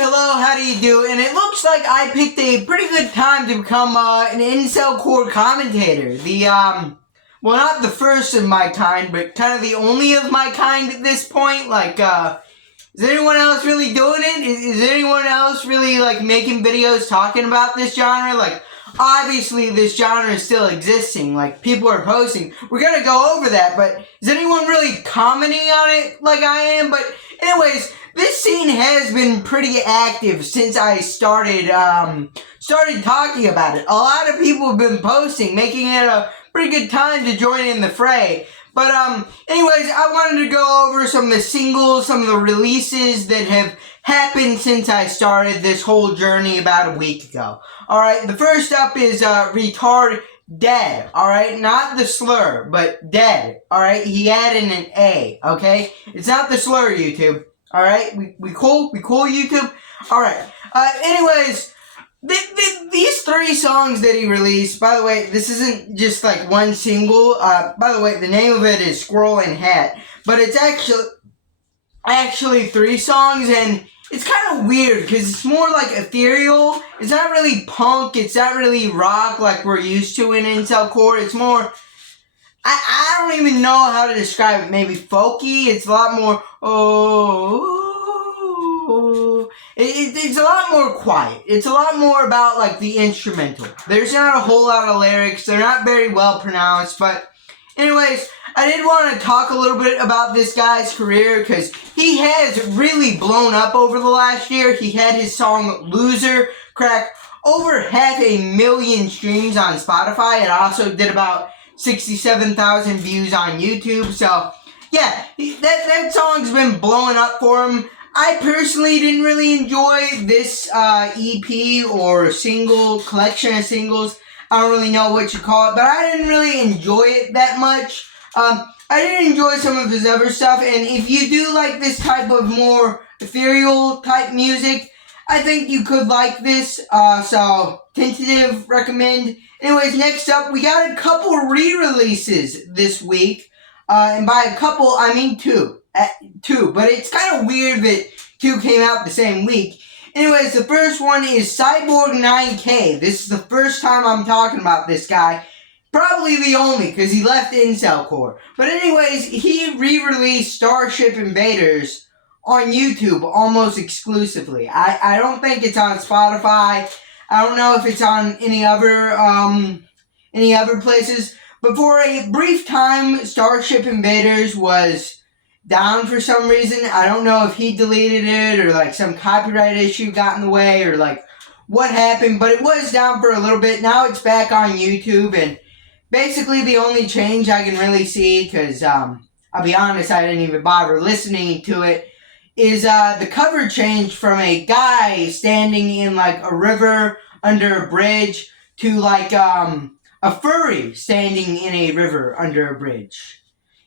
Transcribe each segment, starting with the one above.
hello, how do you do? And it looks like I picked a pretty good time to become an incelcore commentator. Well, not the first of my kind, but kind of the only of my kind at this point. Is anyone else really doing it? Is anyone else really, making videos talking about this genre? Obviously this genre is still existing. People are posting. We're gonna go over that, but is anyone really commenting on it like I am? But anyways, this scene has been pretty active since I started talking about it. A lot of people have been posting, making it a pretty good time to join in the fray. But anyways, I wanted to go over some of the singles, some of the releases that have happened since I started this whole journey about a week ago. Alright, the first up is Retard Dead, alright? Not the slur, but dead, alright? He added an A, okay? It's not the slur, YouTube, alright? We cool? We cool, YouTube? Alright, anyways, these three songs that he released, by the way, this isn't just one single, by the way, the name of it is Squirrel and Hat, but it's actually three songs, and it's kind of weird, because it's more ethereal. It's not really punk, it's not really rock like we're used to in incelcore. It's more, I don't even know how to describe it, maybe folky. It's a lot more, it's a lot more quiet. It's a lot more about, the instrumental. There's not a whole lot of lyrics, they're not very well pronounced, but anyways, I did want to talk a little bit about this guy's career because he has really blown up over the last year. He had his song Loser crack over 500,000 streams on Spotify. It also did about 67,000 views on YouTube. So, yeah, that song's been blowing up for him. I personally didn't really enjoy this EP or single, collection of singles. I don't really know what you call it, but I didn't really enjoy it that much. I did enjoy some of his other stuff, and if you do like this type of more ethereal type music, I think you could like this, so tentative recommend. Anyways, next up, we got a couple re-releases this week, and by a couple, I mean two, but it's kind of weird that two came out the same week. Anyways, the first one is Cyborg 9K. This is the first time I'm talking about this guy. Probably the only, because he left incelcore. But anyways, he re-released Starship Invaders on YouTube almost exclusively. I don't think it's on Spotify. I don't know if it's on any other places. But for a brief time, Starship Invaders was down for some reason. I don't know if he deleted it or some copyright issue got in the way or what happened. But it was down for a little bit. Now it's back on YouTube, and basically the only change I can really see, because I'll be honest, I didn't even bother listening to it, is the cover changed from a guy standing in a river under a bridge to a furry standing in a river under a bridge.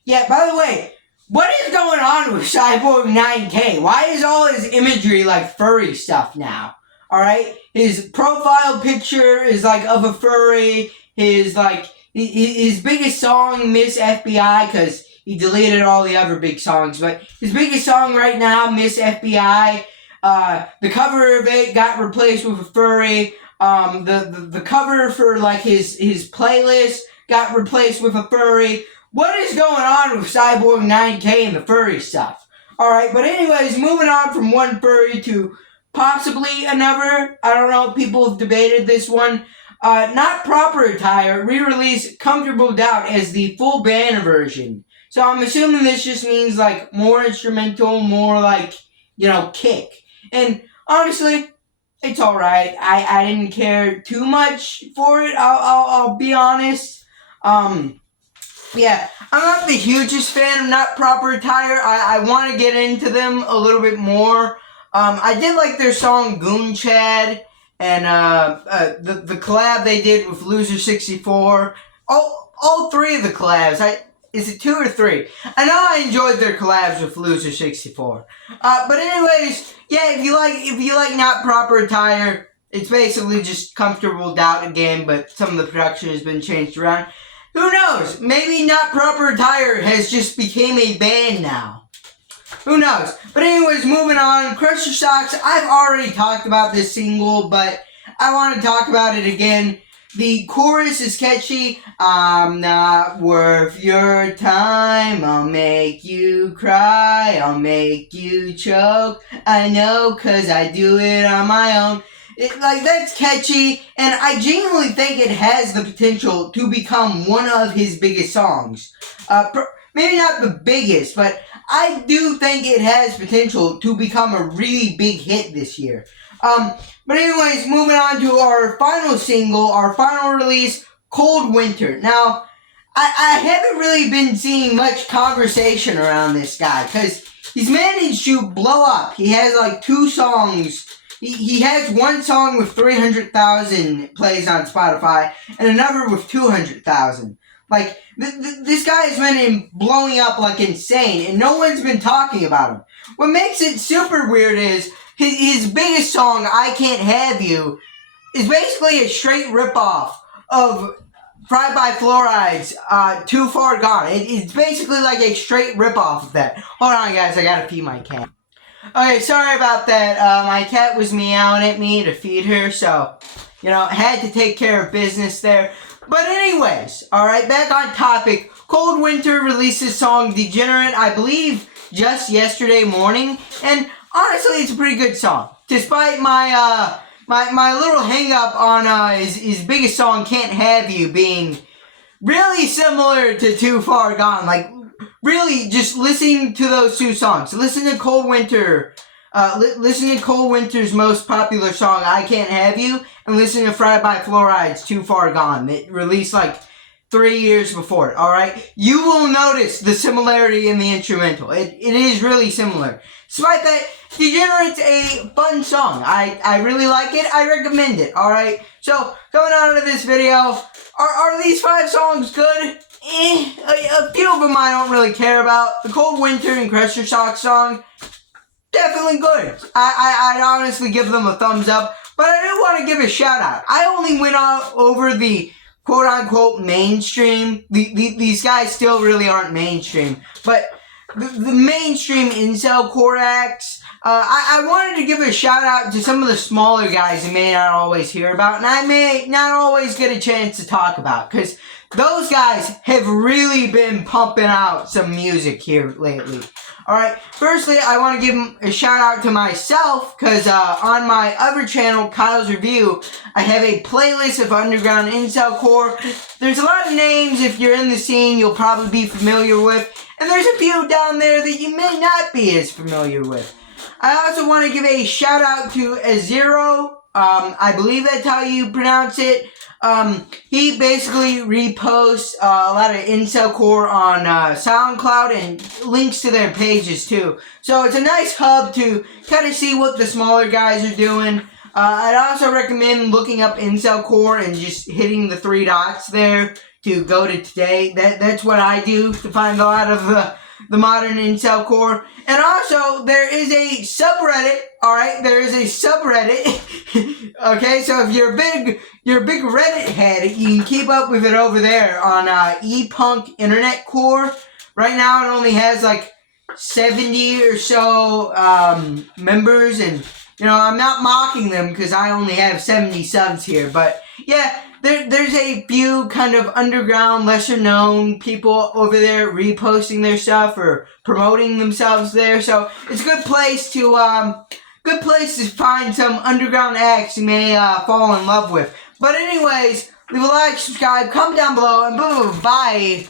Yeah, by the way, what is going on with Cyborg 9K? Why is all his imagery furry stuff now? Alright? His profile picture is of a furry. His biggest song, Miss FBI, because he deleted all the other big songs, but his biggest song right now, Miss FBI, the cover of it got replaced with a furry. The cover for his playlist got replaced with a furry. What is going on with Cyborg 9K and the furry stuff? Alright, but anyways, moving on from one furry to possibly another. I don't know, people have debated this one. Not Proper Attire re-released Comfortable Doubt as the full band version. So I'm assuming this just means more instrumental, more kick. And honestly, it's alright. I didn't care too much for it. I'll be honest. Yeah, I'm not the hugest fan of Not Proper Attire. I want to get into them a little bit more. I did like their song Goon Chad. And the collab they did with Loser 64, all three of the collabs. Is it 2 or 3? I know I enjoyed their collabs with Loser 64. But anyways, yeah, if you like Not Proper Attire, it's basically just Comfortable Doubt again, but some of the production has been changed around. Who knows? Maybe Not Proper Attire has just became a band now. who knows? But anyways, moving on. Crush Your Socks. I've already talked about this single, but I want to talk about it again. The chorus is catchy. I'm not worth your time. I'll make you cry. I'll make you choke. I know, 'cause I do it on my own. That's catchy, and I genuinely think it has the potential to become one of his biggest songs. Maybe not the biggest, but I do think it has potential to become a really big hit this year. But anyways, moving on to our final single, our final release, Cold Winter. Now, I haven't really been seeing much conversation around this guy, because he's managed to blow up. He has like 2 songs. He has one song with 300,000 plays on Spotify, and another with 200,000. Like, this guy has been blowing up like insane, and no one's been talking about him. What makes it super weird is his biggest song, I Can't Have You, is basically a straight ripoff of Fried by Fluoride's Too Far Gone. It's basically like a straight ripoff of that. Hold on, guys, I gotta feed my cat. Okay, sorry about that. My cat was meowing at me to feed her, so, had to take care of business there. But anyways, alright, back on topic. Cold Winter released his song Degenerate, I believe, just yesterday morning, and honestly, it's a pretty good song. Despite my little hang-up on his biggest song, Can't Have You, being really similar to Too Far Gone. Like, really, just listening to those 2 songs. Listen to Cold Winter. Listen to Cold Winter's most popular song, I Can't Have You, and listen to Fried by Fluoride's Too Far Gone, that released like 3 years before it, alright? You will notice the similarity in the instrumental. It is really similar. Despite that, Degenerate's a fun song. I really like it. I recommend it, alright? So, coming out of this video, are these 5 songs good? A few of them I don't really care about. The Cold Winter and Crush Your Socks song, definitely good. I'd honestly give them a thumbs up, but I do want to give a shout out. I only went over the quote-unquote mainstream. These guys still really aren't mainstream, but the mainstream incelcore acts. I wanted to give a shout out to some of the smaller guys you may not always hear about, and I may not always get a chance to talk about, because those guys have really been pumping out some music here lately. Alright, firstly, I want to give a shout out to myself, because on my other channel, Kyle's Review, I have a playlist of underground incelcore. There's a lot of names, if you're in the scene, you'll probably be familiar with, and there's a few down there that you may not be as familiar with. I also want to give a shout out to Azero. I believe that's how you pronounce it. He basically reposts a lot of incelcore on SoundCloud and links to their pages too. So it's a nice hub to kind of see what the smaller guys are doing. I'd also recommend looking up incelcore and just hitting the 3 dots there to go to today. That's what I do to find a lot of the modern incelcore. And also, there is a subreddit, alright? There is a subreddit. Okay, so if you're a big Reddit head, you can keep up with it over there on ePunk Internet Core. Right now, it only has like 70 or so members, and I'm not mocking them because I only have 70 subs here, but yeah, there's a few kind of underground, lesser known people over there reposting their stuff or promoting themselves there, so it's a good place to find some underground acts you may fall in love with. But anyways, leave a like, subscribe, comment down below, and bye.